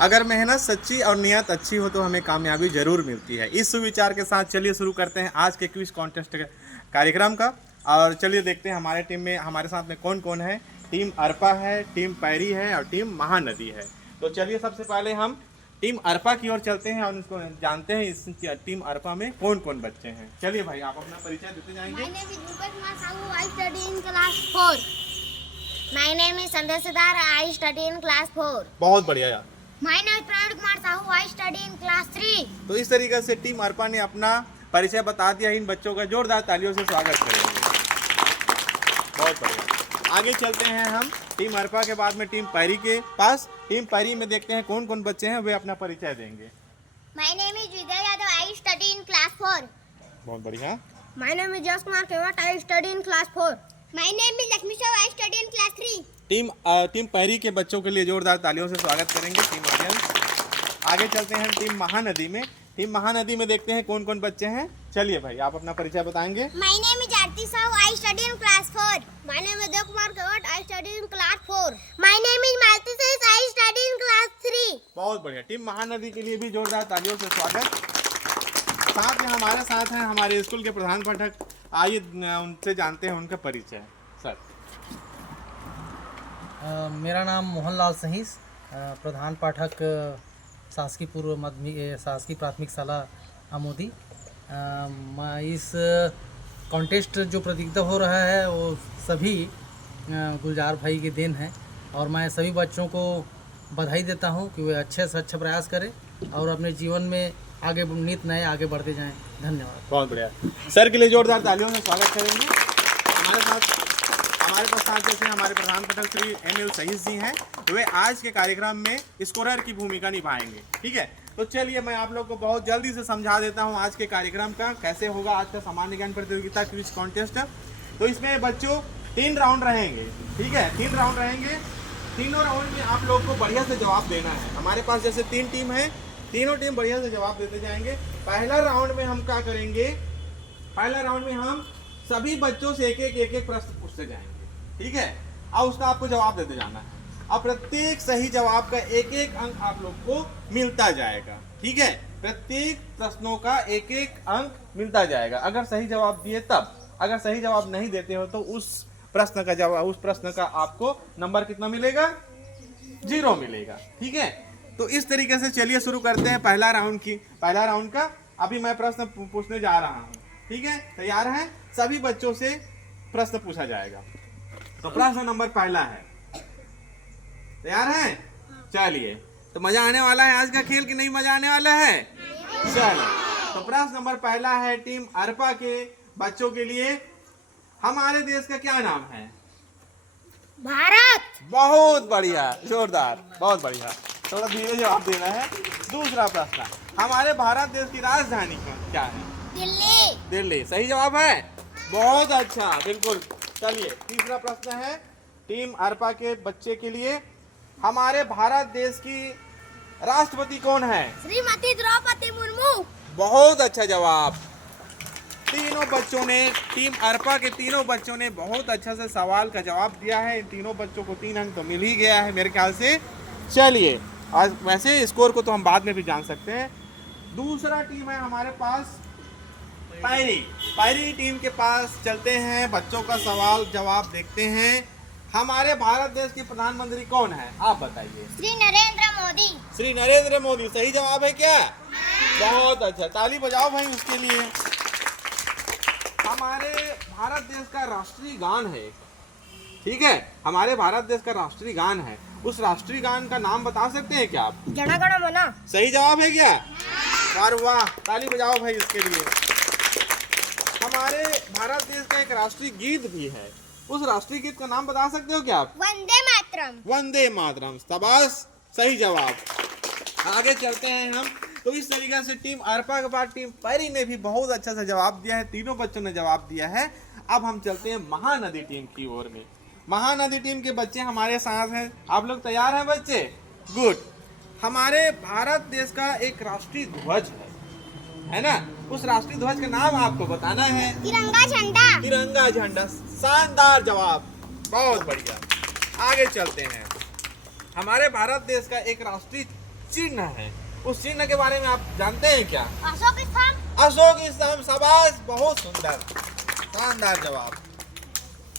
अगर मेहनत सच्ची और नियत अच्छी हो तो हमें कामयाबी जरूर मिलती है। इस सुविचार के साथ चलिए शुरू करते हैं आज के क्विज कॉन्टेस्ट कार्यक्रम का। और चलिए देखते हैं हमारे टीम में हमारे साथ में कौन कौन है। टीम अर्पा है, टीम पैरी है और टीम महानदी है। तो चलिए सबसे पहले हम टीम अर्पा की ओर चलते हैं और उसको जानते हैं इस टीम अर्पा में कौन कौन बच्चे हैं। चलिए भाई, आप अपना परिचय देते जाएंगे। My name is Rupesh Kumar Sahu. I study in class 4. My name is Sanjay Sidar. I study in class 4. बहुत बढ़िया यार। My name is Praveen Kumar Sahu. I study in class 3. तो इस तरीके से टीम अर्पा ने अपना परिचय बता दिया। इन बच्चों का जोरदार तालियों से स्वागत करेंगे। बहुत बढ़िया। आगे चलते हैं हम टीम अर्पा के बाद में टीम पैरी के पास। टीम पैरी में देखते हैं कौन कौन बच्चे हैं, वे अपना परिचय देंगे। My name is Vijay Yadav. I study in class 4. बहुत बढ़िया। My name is Jas Kumar Kewat. I study in class 4. My name is Lakshmi Shaw. I study in class 3. Team पैरी के बच्चों के लिए जोरदार तालियों से स्वागत करेंगे टीम ऑडियंस। आगे चलते हैं टीम महानदी में। टीम महानदी में देखते हैं कौन कौन बच्चे हैं। चलिए भाई, आप अपना परिचय बताएंगे। My name is Aarti Sahu. I study in class 4. My name is Dev Kumar Kewat. I study in class 4. My name is Malti Sahis. I study in class 3. बहुत बढ़िया। टीम महानदी के लिए भी जोरदार तालियों से स्वागत। साथ में हमारे साथ हैं हमारे स्कूल के प्रधान पाठक। आइए उनसे जानते हैं उनका परिचय। सर, मेरा नाम मोहनलाल सहीस, प्रधान पाठक शासकीय पूर्व माध्यमिक शासकीय प्राथमिक शाला आमोदी। मैं इस कॉन्टेस्ट जो प्रतियोगिता हो रहा है वो सभी गुलजार भाई की देन है और मैं सभी बच्चों को बधाई देता हूं कि वे अच्छे से अच्छा प्रयास करें और अपने जीवन में आगे नित नए आगे बढ़ते जाएं। धन्यवाद। बहुत बढ़िया। सर के लिए जोरदार तालियों से स्वागत करेंगे। हमारे साथ जैसे हमारे प्रधान पाठक श्री ML सहीस जी हैं, वे आज के कार्यक्रम में स्कोरर की भूमिका निभाएंगे। ठीक है, तो चलिए मैं आप लोग को बहुत जल्दी से समझा देता हूं आज के कार्यक्रम का कैसे होगा आज का सामान्य ज्ञान प्रतियोगिता क्विज कॉन्टेस्ट। तो इसमें बच्चों 3 राउंड रहेंगे। ठीक है, 3 राउंड रहेंगे। तीनों राउंड में आप लोग को बढ़िया से जवाब देना है। हमारे पास जैसे 3 टीम है, तीनों टीम बढ़िया से जवाब देते जाएंगे। पहला राउंड में हम क्या करेंगे, पहला राउंड में हम सभी बच्चों से एक एक प्रश्न पूछते जाएंगे। ठीक है, अब उसका आपको जवाब देते जाना है। अब प्रत्येक सही जवाब का एक अंक आप लोग को मिलता जाएगा। ठीक है, प्रत्येक प्रश्नों का एक अंक मिलता जाएगा। अगर सही जवाब दिए तब, अगर सही जवाब नहीं देते हो तो उस प्रश्न का आपको नंबर कितना मिलेगा, 0 मिलेगा। ठीक है, तो इस तरीके से चलिए शुरू करते हैं पहला राउंड का। अभी मैं प्रश्न पूछने जा रहा हूँ। ठीक है, तैयार हैं? सभी बच्चों से प्रश्न पूछा जाएगा। तो प्रश्न नंबर पहला है, तैयार हैं? चलिए, तो मजा आने वाला है आज का खेल कि नहीं मजा आने वाला है? चलिए, तो प्रश्न नंबर पहला है टीम अर्पा के बच्चों के लिए। हमारे देश का क्या नाम है? भारत। बहुत बढ़िया, जोरदार, बहुत बढ़िया। थोड़ा धीरे जवाब देना है। दूसरा प्रश्न, हमारे भारत देश की राजधानी क्या है? दिल्ली। दिल्ली सही जवाब है। बहुत अच्छा, बिल्कुल। चलिए, तीसरा प्रश्न है टीम अर्पा के बच्चे के लिए। हमारे भारत देश की राष्ट्रपति कौन है? श्रीमती द्रौपदी मुर्मू। बहुत अच्छा जवाब। तीनों बच्चों ने, टीम अर्पा के तीनों बच्चों ने बहुत अच्छा से सवाल का जवाब दिया है। इन तीनों बच्चों को 3 अंक तो मिल ही गया है मेरे ख्याल से। चलिए, आज वैसे स्कोर को तो हम बाद में भी जान सकते हैं। दूसरा टीम है हमारे पास पैरी टीम के पास चलते हैं। बच्चों का सवाल जवाब देखते हैं। हमारे भारत देश के प्रधानमंत्री कौन है, आप बताइए। श्री नरेंद्र मोदी। श्री नरेंद्र मोदी सही जवाब है क्या? बहुत अच्छा, ताली बजाओ भाई उसके लिए। हमारे भारत देश का राष्ट्रीय गान है। ठीक है, हमारे भारत देश का राष्ट्रीय गान है। उस राष्ट्रीय गान का नाम बता सकते हैं क्या आप? जन गण मन। सही जवाब है क्या? वाह, ताली बजाओ भाई उसके लिए। हमारे भारत देश का एक राष्ट्रीय गीत भी है। उस राष्ट्रीय गीत का नाम बता सकते हो क्या आप? वंदे मातरम। वंदे मातरम, शाबाश, सही जवाब। आगे चलते हैं हम। तो इस तरीके से टीम अर्पा के बाद टीम पैरी ने भी बहुत अच्छा सा जवाब दिया है। तीनों बच्चों ने जवाब दिया है। अब हम चलते हैं महानदी टीम की ओर में। महानदी टीम के बच्चे हमारे साथ हैं। आप लोग तैयार हैं बच्चे? गुड। हमारे भारत देश का एक राष्ट्रीय ध्वज है ना? उस राष्ट्रीय ध्वज का नाम आपको बताना है। तिरंगा झंडा। तिरंगा झंडा, शानदार जवाब, बहुत बढ़िया। आगे चलते हैं। हमारे भारत देश का एक राष्ट्रीय चिन्ह है, उस चिन्ह के बारे में आप जानते हैं क्या? अशोक स्तंभ। अशोक स्तंभ। शाबाश, बहुत सुंदर, शानदार जवाब।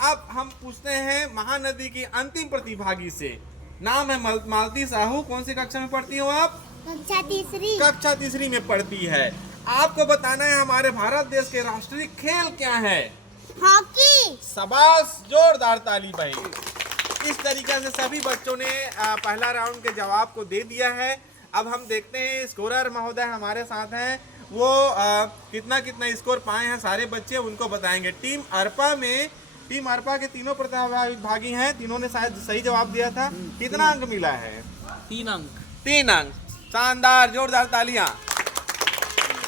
अब हम पूछते हैं महानदी की अंतिम प्रतिभागी से। नाम है मालती साहू। कौन सी कक्षा में पढ़ती हो आप? कक्षा तीसरी। कक्षा तीसरी में पढ़ती है। आपको बताना है हमारे भारत देश के राष्ट्रीय खेल क्या है? हॉकी। शाबाश, जोरदार ताली भाई। इस तरीके से सभी बच्चों ने पहला राउंड के जवाब को दे दिया है। अब हम देखते हैं स्कोरर महोदय हमारे साथ हैं, वो कितना कितना स्कोर पाए हैं सारे बच्चे उनको बताएंगे। टीम अरपा के तीनों प्रतिभागी हैं, तीनों ने शायद सही जवाब दिया था। कितना अंक मिला है? 3 अंक। 3 अंक। शानदार, जोरदार तालियां।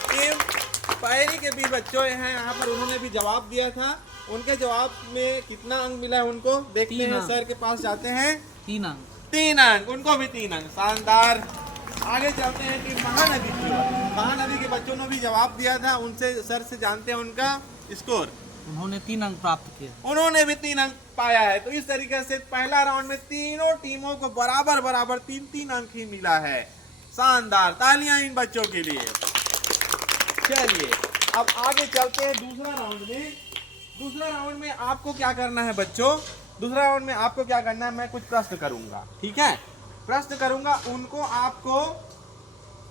टीम पैरी के भी बच्चों हैं यहाँ पर, उन्होंने भी जवाब दिया था। उनके जवाब में कितना अंक मिला है उनको देखते हैं। सर के पास जाते हैं। 3 अंक। 3 अंक, उनको भी 3 अंक। शानदार। आगे चलते हैं टीम महानदी की ओर। महानदी के बच्चों ने भी जवाब दिया था, उनसे सर से जानते हैं उनका स्कोर। उन्होंने 3 अंक प्राप्त किए। उन्होंने भी 3 अंक पाया है। तो इस तरीके से पहला राउंड में तीनों टीमों को बराबर 3-3 अंक ही मिला है। शानदार, तालियां इन बच्चों के लिए। चलिए अब आगे चलते हैं दूसरा राउंड में। दूसरा राउंड में आपको क्या करना है बच्चों? दूसरा राउंड में आपको क्या करना है, मैं कुछ प्रश्न करूंगा, ठीक है? प्रश्न करूंगा, उनको आपको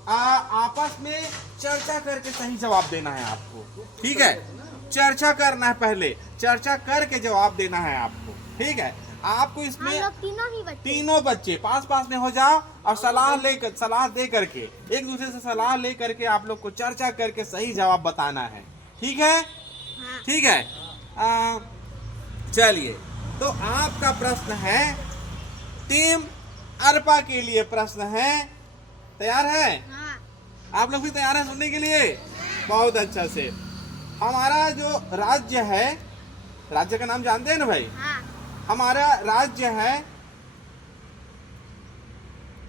आपस में चर्चा करके सही जवाब देना है आपको, ठीक है? चर्चा करना है, पहले चर्चा करके जवाब देना है आपको, ठीक है? आपको इसमें तीनों बच्चे पास में हो जाओ और सलाह दे करके एक दूसरे से सलाह ले करके आप लोग को चर्चा करके सही जवाब बताना है, ठीक है? हाँ। ठीक है। चलिए, तो आपका प्रश्न है, टीम अरपा के लिए प्रश्न है। तैयार है? हाँ। आप लोग भी तैयार हैं सुनने के लिए? बहुत अच्छा से। हमारा जो राज्य है, राज्य का नाम जानते हैं ना भाई? हाँ। हमारा राज्य है,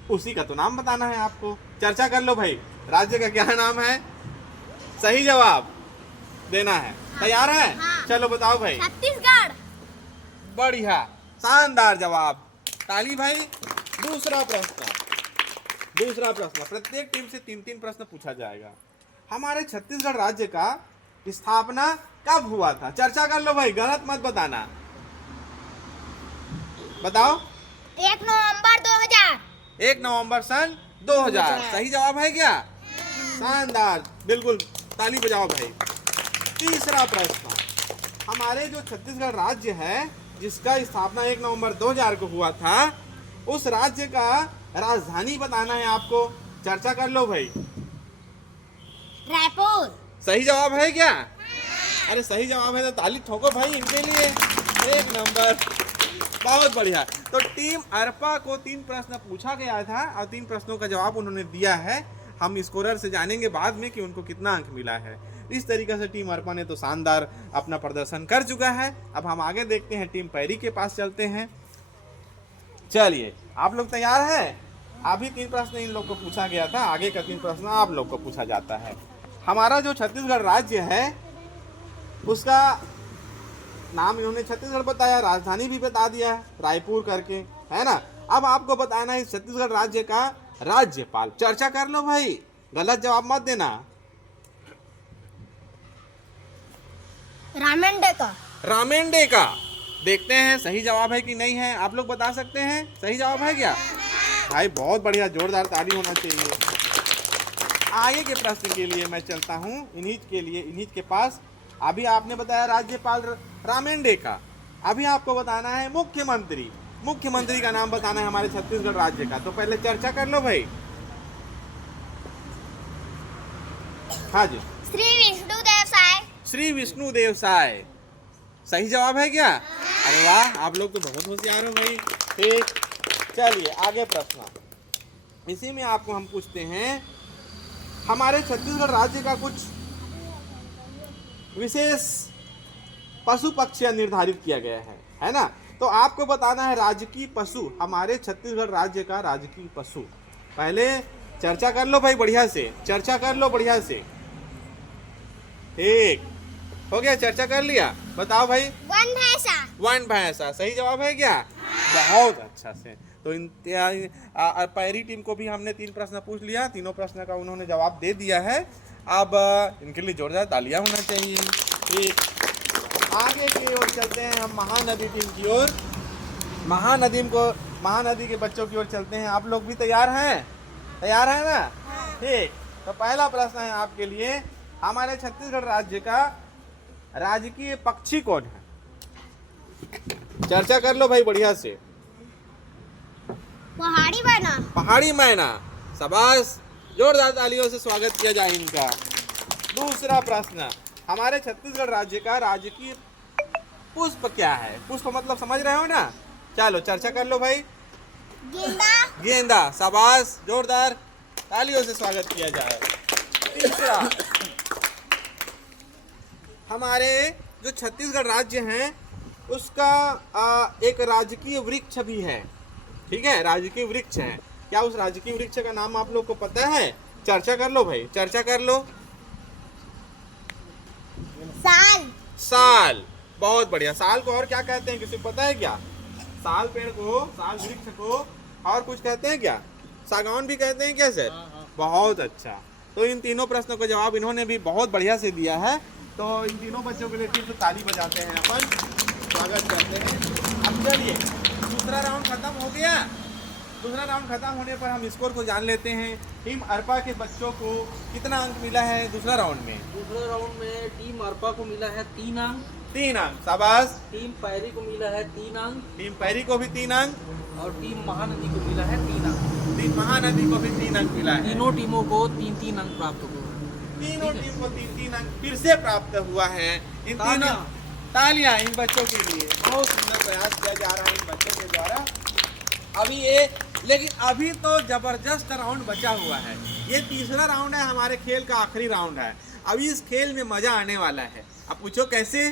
उसी का तो नाम बताना है आपको। चर्चा कर लो भाई, राज्य का क्या नाम है? सही जवाब देना है। तैयार है? हाँ। चलो बताओ भाई। छत्तीसगढ़। बढ़िया, शानदार जवाब, ताली भाई। दूसरा प्रश्न, प्रत्येक टीम से 3-3 प्रश्न पूछा जाएगा। हमारे छत्तीसगढ़ राज्य का स्थापना कब हुआ था? चर्चा कर लो भाई, गलत मत बताना। बताओ। 1 नवंबर 2000। 1 नवंबर सन 2000। सही जवाब है क्या? शानदार, बिल्कुल, ताली बजाओ भाई। तीसरा प्रश्न, हमारे जो छत्तीसगढ़ राज्य है जिसका स्थापना 1 नवंबर 2000 को हुआ था, उस राज्य का राजधानी बताना है आपको। चर्चा कर लो भाई। रायपुर। सही जवाब है क्या? अरे सही जवाब है तो ताली ठोको भाई इनके लिए। 1 नंबर, बहुत बढ़िया। तो टीम अरपा को 3 प्रश्न पूछा गया था और 3 प्रश्नों का जवाब उन्होंने दिया है। हम स्कोरर से जानेंगे बाद में कि उनको कितना अंक मिला है। इस तरीके से टीम अरपा ने तो शानदार अपना प्रदर्शन कर चुका है। अब हम आगे देखते हैं, टीम पैरी के पास चलते हैं। चलिए, आप लोग तैयार हैं? अभी 3 प्रश्न इन लोग को पूछा गया था, आगे का 3 प्रश्न आप लोग को पूछा जाता है। हमारा जो छत्तीसगढ़ राज्य है उसका नाम इन्होंने छत्तीसगढ़ बताया, राजधानी भी बता दिया रायपुर करके, है ना? अब आपको बताना है छत्तीसगढ़ राज्य का राज्यपाल। चर्चा कर लो भाई, गलत जवाब मत देना। रामेंडे का देखते हैं सही जवाब है कि नहीं है। आप लोग बता सकते हैं सही जवाब है क्या? भाई बहुत बढ़िया, जोरदार ताली होना चाहिए। आगे के प्रश्न के लिए मैं चलता हूँ इन्हीं के पास। अभी आपने बताया राज्यपाल रामेंडे का, अभी आपको बताना है मुख्यमंत्री का नाम बताना है हमारे छत्तीसगढ़ राज्य का। तो पहले चर्चा कर लो भाई। हाँ जी, श्री विष्णुदेव साय। सही जवाब है क्या? अरे वाह, आप लोग तो बहुत होशियार हो भाई। ठीक, चलिए आगे प्रश्न। इसी में आपको हम पूछते हैं, हमारे छत्तीसगढ़ राज्य का कुछ विशेष पशु पक्षी निर्धारित किया गया है ना? तो आपको बताना है राजकीय पशु, हमारे छत्तीसगढ़ राज्य का राजकीय पशु। पहले चर्चा कर लो भाई, बढ़िया से चर्चा कर लो, बढ़िया से। ठीक हो गया, चर्चा कर लिया। बताओ भाई। वन भैंसा। सही जवाब है क्या? बहुत अच्छा से। तो पहली टीम को भी हमने 3 प्रश्न पूछ लिया, तीनों प्रश्न का उन्होंने जवाब दे दिया है। अब इनके लिए जोरदार तालियां होना चाहिए। ठीक, आगे की ओर चलते हैं हम महानदी टीम की ओर। महानदी के बच्चों की ओर चलते हैं। आप लोग भी तैयार हैं? तैयार हैं ना? ठीक, तो पहला प्रश्न है आपके लिए, हमारे छत्तीसगढ़ राज्य का राजकीय पक्षी कौन है? चर्चा कर लो भाई बढ़िया से। पहाड़ी मैना। पहाड़ी मैना, शाबाश, जोरदार तालियों से स्वागत किया जाए इनका। दूसरा प्रश्न, हमारे छत्तीसगढ़ राज्य का राजकीय पुष्प क्या है? पुष्प मतलब समझ रहे हो ना? चलो चर्चा कर लो भाई। गेंदा। गेंदा, शाबाश, जोरदार तालियों से स्वागत किया जाए। तीसरा, हमारे जो छत्तीसगढ़ राज्य है उसका एक राजकीय वृक्ष भी है। ठीक है, राजकीय वृक्ष है। क्या उस राजकीय वृक्ष का नाम आप लोग को पता है? चर्चा कर लो भाई, चर्चा कर लो। साल। साल, बहुत बढ़िया। साल को और क्या कहते हैं, किसी को पता है क्या? साल पेड़ को, साल वृक्ष को और कुछ कहते हैं क्या? सागौन भी कहते हैं क्या सर? बहुत अच्छा। तो इन तीनों प्रश्नों का जवाब इन्होंने भी बहुत बढ़िया से दिया है। तो इन तीनों बच्चों के लिए फिर से ताली बजाते हैं, अपन स्वागत करते हैं। अब चलिए, दूसरा राउंड खत्म हो गया। दूसरा राउंड खत्म होने पर हम स्कोर को जान लेते हैं। टीम अरपा के बच्चों को कितना अंक मिला है दूसरा राउंड में? दूसरे राउंड में टीम अरपा को मिला है 3 अंक। 3 अंक, शाबाश। टीम पैरी को मिला है 3 अंक। टीम पैरी को भी 3 अंक और टीम महानदी को मिला है 3 अंक। टीम महानदी को भी 3 अंक मिला है। तीनों टीमों को 3-3 अंक प्राप्त हुए। तीनों टीम को 3-3 अंक फिर से प्राप्त हुआ है। इन तीनों तालियां इन बच्चों के लिए। बहुत सुंदर प्रयास किया जा रहा है इन बच्चों के द्वारा। अभी ये, लेकिन अभी तो जबरदस्त राउंड बचा हुआ है। ये तीसरा राउंड है, हमारे खेल का आखिरी राउंड है। अभी इस खेल में मजा आने वाला है। अब पूछो कैसे?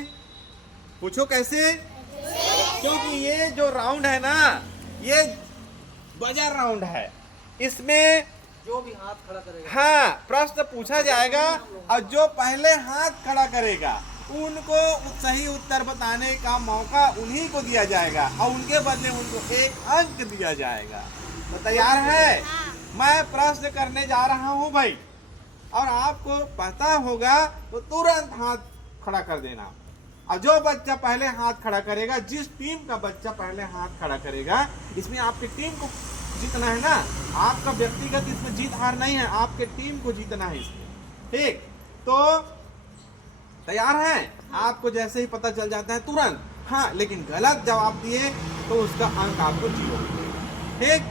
पूछो कैसे? क्योंकि ये जो राउंड है ना, ये बजर राउंड है। इसमें जो भी हाथ खड़ा करेगा, हाँ, प्रश्न पूछा जाएगा और जो पहले हाथ खड़ा करेगा उनको सही उत्तर बताने का मौका उन्हीं को दिया जाएगा और उनके बदले उनको 1 अंक दिया जाएगा। तो तैयार है? मैं प्रश्न करने जा रहा हूं भाई, और आपको पता होगा तो तुरंत हाथ खड़ा कर देना। और जो बच्चा पहले हाथ खड़ा करेगा, जिस टीम का बच्चा पहले हाथ खड़ा करेगा, इसमें आपकी टीम को जीतना है ना। आपका व्यक्तिगत इसमें जीत हार नहीं है, आपके टीम को जीतना है इसमें। ठीक, तो तैयार हैं? आपको जैसे ही पता चल जाता है तुरंत हाँ, लेकिन गलत जवाब दिए तो उसका अंक आपको 0। ठीक,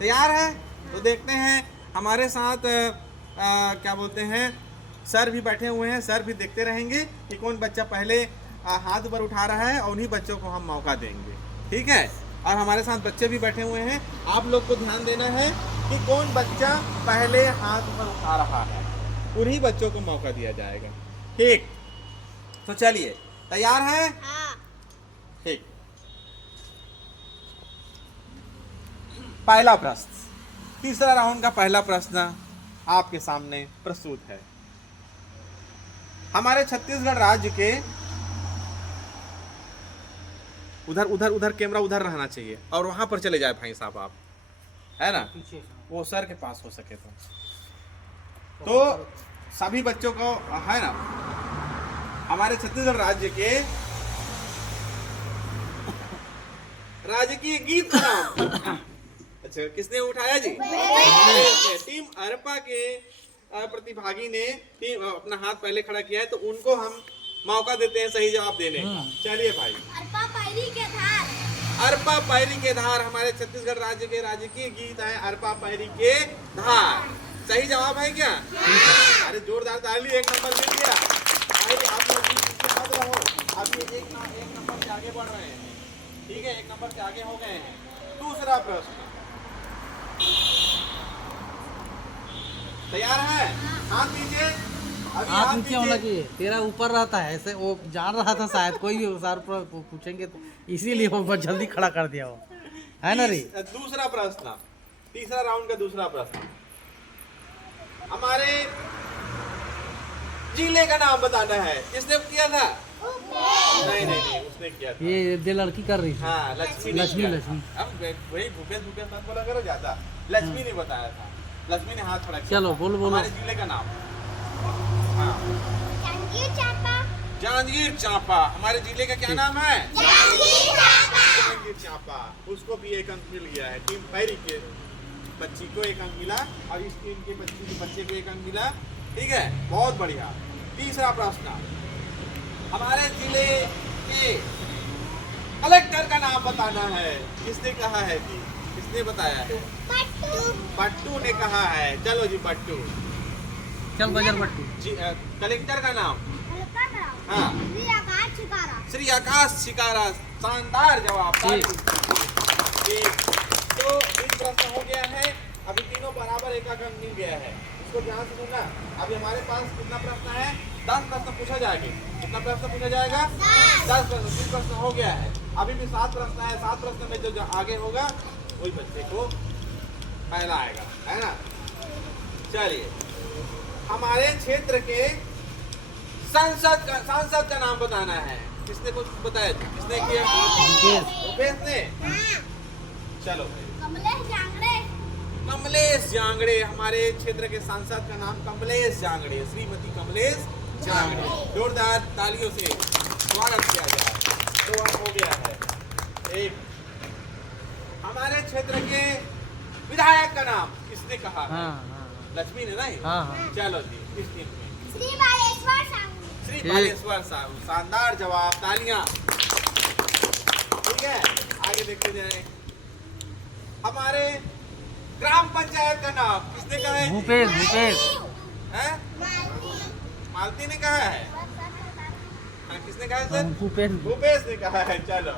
तैयार है? तो देखते हैं हमारे साथ क्या बोलते हैं, सर भी बैठे हुए हैं। सर भी देखते रहेंगे कि कौन बच्चा पहले हाथ ऊपर उठा रहा है और उन्हीं बच्चों को हम मौका देंगे। ठीक है, और हमारे साथ बच्चे भी बैठे हुए हैं। आप लोग को ध्यान देना है कि कौन बच्चा पहले हाथ ऊपर उठा रहा है, उन्हीं बच्चों को मौका दिया जाएगा। ठीक, तो चलिए, तैयार हैं? ठीक, पहला प्रश्न, तीसरा राउंड का पहला प्रश्न आपके सामने प्रस्तुत है। हमारे छत्तीसगढ़ राज्य के उधर कैमरा उधर रहना चाहिए और वहां पर चले जाए भाई साहब, आप है ना, वो सर के पास हो सके तो सभी बच्चों को है ना, हमारे छत्तीसगढ़ राज्य के राजकीय गीत का नाम अच्छा किसने उठाया जी? टीम अरपा के प्रतिभागी ने अपना हाथ पहले खड़ा किया है, तो उनको हम मौका देते हैं सही जवाब देने का। चलिए भाई, अरपा पैरी के धार। अरपा पैरी के धार हमारे छत्तीसगढ़ राज्य के राजकीय गीत है। अरपा पैरी के धार सही जवाब है क्या? अरे जोरदार ताली, 1 नंबर मिल गया। आप लोग मत रहो, अब ये एक नंबर से आगे बढ़ रहे हैं। ठीक है, 1 नंबर से आगे हो गए हैं। दूसरा प्रश्न, तैयार है? हाथ नीचे, हाथ नीचे होना चाहिए, तेरा ऊपर रहता है ऐसे। वो जान रहा था शायद कोई भी सर पूछेंगे तो इसीलिए वो बहुत जल्दी खड़ा कर दिया वो, है ना रे? दूसरा प्रश्न, तीसरा राउंड का दूसरा प्रश्न, हमारे जिले का नाम बताना है। किसने किया था? नहीं नहीं नहीं, उसने किया था। ये दे लड़की कर रही थी। हाँ, लक्ष्मी ने लक्ष्मी, किया था। लक्ष्मी। अब वही भूपेश भूपेश मत बोला करो ज्यादा। लक्ष्मी ने बताया था, लक्ष्मी ने हाथ खड़ा किया चलो, था। बोलो। हमारे जिले का नाम। हाँ, जांजगीर चांपा। जांजगीर चांपा। हमारे जिले का क्या नाम है? जांजगीर चांपा। उसको भी 1 अंक मिल गया है। टीम पैरी के बच्ची को 1 अंक मिला और इस टीम के बच्चे को 1 अंक मिला। ठीक है, बहुत बढ़िया। तीसरा प्रश्न, हमारे जिले के कलेक्टर का नाम बताना है। किसने कहा है जी? किसने बताया है? पट्टू ने कहा है। चलो जी, पट्टू। चल बजर बट्टू। जी, कलेक्टर का नाम? हाँ, श्री आकाश शिकारा। श्री आकाश शिकारा। शानदार जवाब। ठीक। ठीक। तो एक प्रश्न हो गया है। अभी तीनों बराबर 1 अंक मिल गया है। इसको ध्यान से सुनना। अभी हमारे पास कितना प्रश्न है? 10 प्रश्न पूछा जाएगा। कितना प्रश्न पूछा जाएगा? 10 प्रश्न। 3 प्रश्न हो गया है। अभी भी 7 प्रश्न है। 7 प्रश्न में जो आगे होगा वही बच्चे को पहला आएगा, है ना? चलिए, हमारे क्षेत्र के सांसद का नाम बताना है। किसने कुछ बताया? किसने किया? भूपेश ने। चलो, कमलेश जांगड़े। कमलेश जांगड़े। हमारे क्षेत्र के सांसद का नाम कमलेश जांगड़े, श्रीमती कमलेश जांगड़े। जोरदार तालियों से स्वागत किया जाए। 2 अंक हो गया है। एक, हमारे क्षेत्र के विधायक का नाम किसने कहा है? हाँ। लक्ष्मी ने नहीं? हाँ। चलो जी, इस टीम में श्री बालेश्वर साहू। श्री बालेश्वर साहू। शानदार जवाब, तालियां। ठीक है, आगे देखते जाए। हमारे ग्राम पंचायत का नाम किसने कहा है? भूपेश। हैं? मालती ने कहा है। हाँ, किसने कहा है सर? भूपेश। भूपेश ने कहा है। चलो,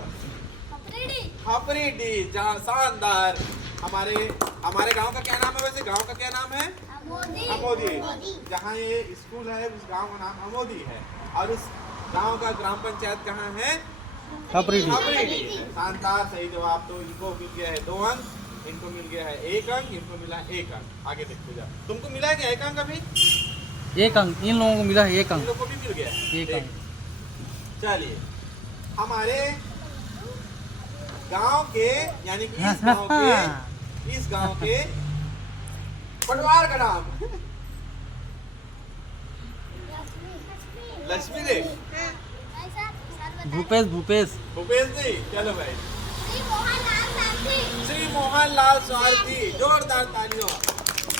खपरीडी। जहाँ शानदार। हमारे गांव का क्या नाम है वैसे? गांव का क्या नाम है? अमोदी। जहाँ ये स्कूल है उस गांव का नाम अमोदी है। और उस गांव का ग्राम पंचायत कहाँ है? खपरीडी। खपरीडी। शानदार, सही जवाब। तो इनको मिल गया है 2 अंक, इनको मिल गया है 1 अंक, इनको मिला है 1 अंक। आगे देखते जाओ। तुमको मिला है क्या 1 अंक अभी? 1 अंक इन लोगों को मिला है। 1 इन अंक। लोगों को भी मिल गया है 1 अंक। चलिए, हमारे गांव के, यानी कि इस गांव के पटवार का नाम? लक्ष्मी ने? भूपेश। भूपेश नहीं? चलो भाई, श्री मोहन लाल स्वार्थी। जोरदार तालियों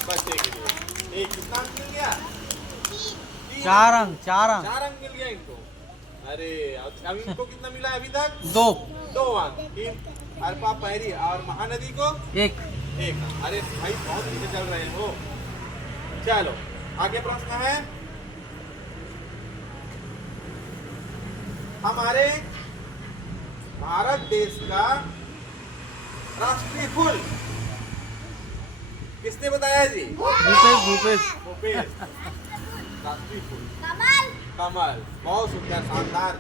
बच्चे के लिए। एक कितना अंक मिल गया? 4 अंक। 4 अंक मिल गया इनको। अरे, अब इनको कितना मिला अभी तक? 2 अंक। टीम अरपा पैरी और महानदी को 1। 1 अंक। अरे भाई, बहुत नीचे चल रहे हो। चलो, आगे प्रश्न है। हमारे भारत देश का राष्ट्रीय फूल किसने बताया जी? भूपेश। भूपेश। राष्ट्रीय फूल कमल। कमल। बहुत सुंदर, शानदार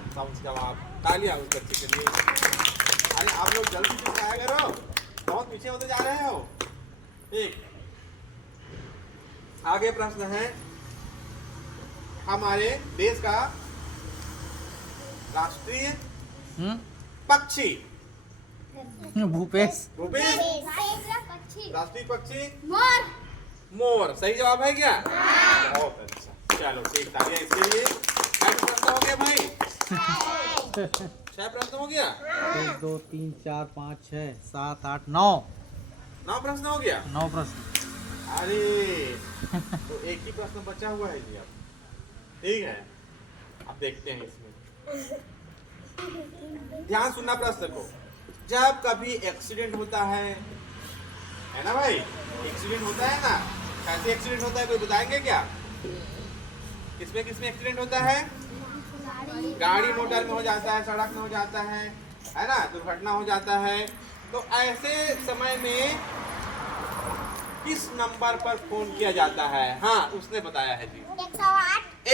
जवाब। तालियां उस बच्चे के लिए। अरे आप लोग जल्दी से खाया करो, बहुत पीछे होते जा रहे हो। एक, आगे प्रश्न है। हमारे देश का राष्ट्रीय पक्षी? भूपेश। भूपेश। पक्षी। राष्ट्रीय पक्षी? मोर। मोर। सही जवाब है क्या? बहुत अच्छा। चलो, ठीक, तालियां इसके लिए। क्या प्रश्न हो गया भाई? 6 प्रश्न हो गया। 1 2 3 4 5 6 7 8 9 9 प्रश्न हो गया। 9 प्रश्न। अरे, तो एक ही प्रश्न बचा हुआ है जी अब। ठीक है, अब देखते हैं इसमें। ध्यान सुनना प्रश्न को। जब कभी एक्सीडेंट होता है ना भाई? एक्सीडेंट होता है ना? कैसे एक्सीडेंट होता है कोई बताएंगे क्या? किसमें एक्सीडेंट होता है? गाड़ी मोटर में हो जाता है, सड़क में हो जाता है ना? दुर्घटना हो जाता है। तो ऐसे समय में किस नंबर पर फोन किया जाता है? हाँ, उसने बताया है जी।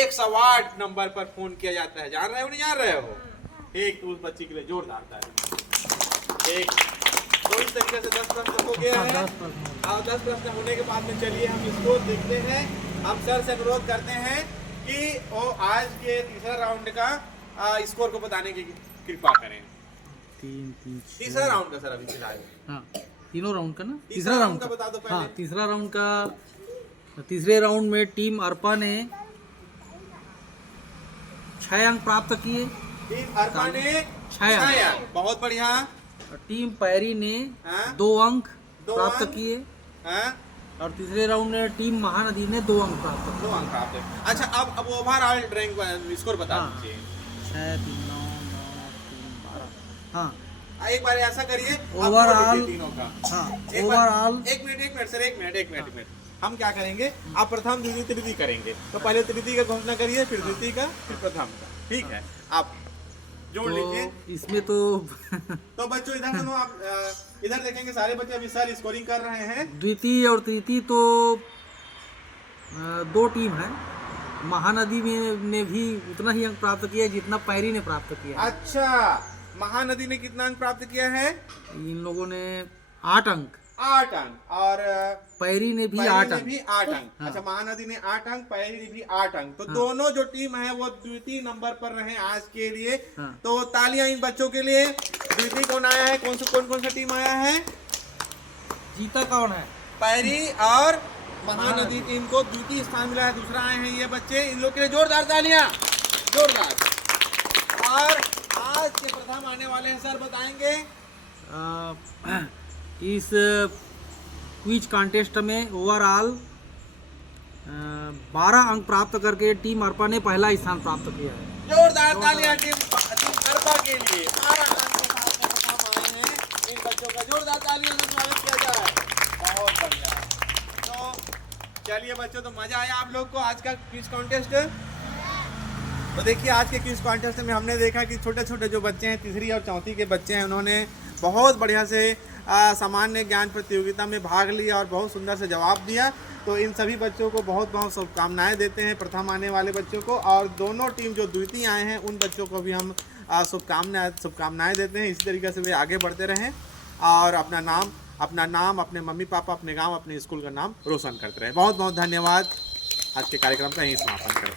108 नंबर पर फोन किया जाता है। जान रहे हो नहीं जान रहे हो? एक, तो उस बच्ची के लिए जोरदार ताली। एक, तो इस तरीके से 10 प्रश्न हो गया है। और 10 प्रश्न होने के बाद में चलिए हम इसको देखते हैं। हम सर से अनुरोध करते हैं कि वो आज के तीसरा राउंड का स्कोर को बताने की कृपा करें। 3 3 तीसरा राउंड का सर अभी फिलहाल। हाँ, तीनों राउंड का ना, तीसरा राउंड का बता दो पहले। हाँ, तीसरा राउंड का, तीसरे राउंड में टीम अर्पा ने 6 अंक प्राप्त किए। टीम अर्पा ने 6 अंक। 6 अंक, बहुत बढ़िया। टीम पैरी ने हाँ? 2 अंक 2 प्राप्त अंक। किए। हाँ? और तीसरे राउंड में टीम महानदी ने 2 अंक प्राप्त 2 अंक प्राप्त है। अच्छा, अब ओवरऑल रैंक स्कोर बता हाँ। दीजिए। किए। 6 3 9 9 3 12। हाँ, एक बार ऐसा करिए, आप ओवरऑल, बोल दीजिए तीनों का। हाँ, एक बार- ओवरऑल एक मिनट सर, एक मिनट। हम क्या करेंगे, आप प्रथम द्वितीय तृतीय करेंगे, तो पहले तृतीय का घोषणा करिए, फिर द्वितीय का, फिर प्रथम का। ठीक है, आप जोड़ लीजिए। तो इसमें तो तो बच्चों इधर सुनो, आप इधर देखेंगे, सारे बच्चे अभी सर स्कोरिंग कर रहे हैं। द्वितीय और तृतीय तो 2 टीम है। महानदी में ने भी उतना ही अंक प्राप्त किया जितना पैरी ने प्राप्त किया है। अच्छा, महानदी ने कितना अंक प्राप्त किया है? इन लोगों ने 8 अंक, 8 अंक, और पैरी ने भी पैरी 8 ने अंक। भी 8 अंक। हाँ। अच्छा, महानदी ने 8 अंक, पैरी ने भी 8 अंक। तो दोनों जो टीम है वो द्वितीय नंबर पर रहे आज के लिए। हाँ। तो तालियां इन बच्चों के लिए। द्वितीय कौन आया है, कौन सा टीम आया है? जीता कौन है? पैरी और महानदी टीम को द्वितीय स्थान मिला है। दूसरा आए हैं ये बच्चे, इन लोग के लिए जोरदार तालियां, जोरदार। और आज के प्रथम आने वाले हैं सर, बताएंगे। इस क्विज कॉन्टेस्ट में ओवरऑल 12 अंक प्राप्त करके टीम अर्पा ने पहला स्थान प्राप्त किया है। जोरदार तालियां टीम अर्पा के लिए। 12 अंक के साथ में प्रथम आए हैं इन बच्चों का। जोरदार तालियों से स्वागत किया जाए। बहुत बढ़िया। तो चलिए बच्चों, तो मजा आया आप लोग को आज का क्विज कॉन्टेस्ट? तो देखिए, आज के क्विज कॉन्टेस्ट में हमने देखा कि छोटे छोटे जो बच्चे हैं, तीसरी और चौथी के बच्चे हैं, उन्होंने बहुत बढ़िया से सामान्य ज्ञान प्रतियोगिता में भाग लिया और बहुत सुंदर से जवाब दिया। तो इन सभी बच्चों को बहुत बहुत शुभकामनाएं देते हैं, प्रथम आने वाले बच्चों को। और दोनों टीम जो द्वितीय आए हैं उन बच्चों को भी हम शुभकामनाएं देते हैं। इसी तरीके से वे आगे बढ़ते रहें और अपना नाम, अपने मम्मी पापा, अपने गाँव, अपने स्कूल का नाम रोशन करते रहें। बहुत बहुत धन्यवाद। आज के कार्यक्रम का यहीं समापन करते हैं।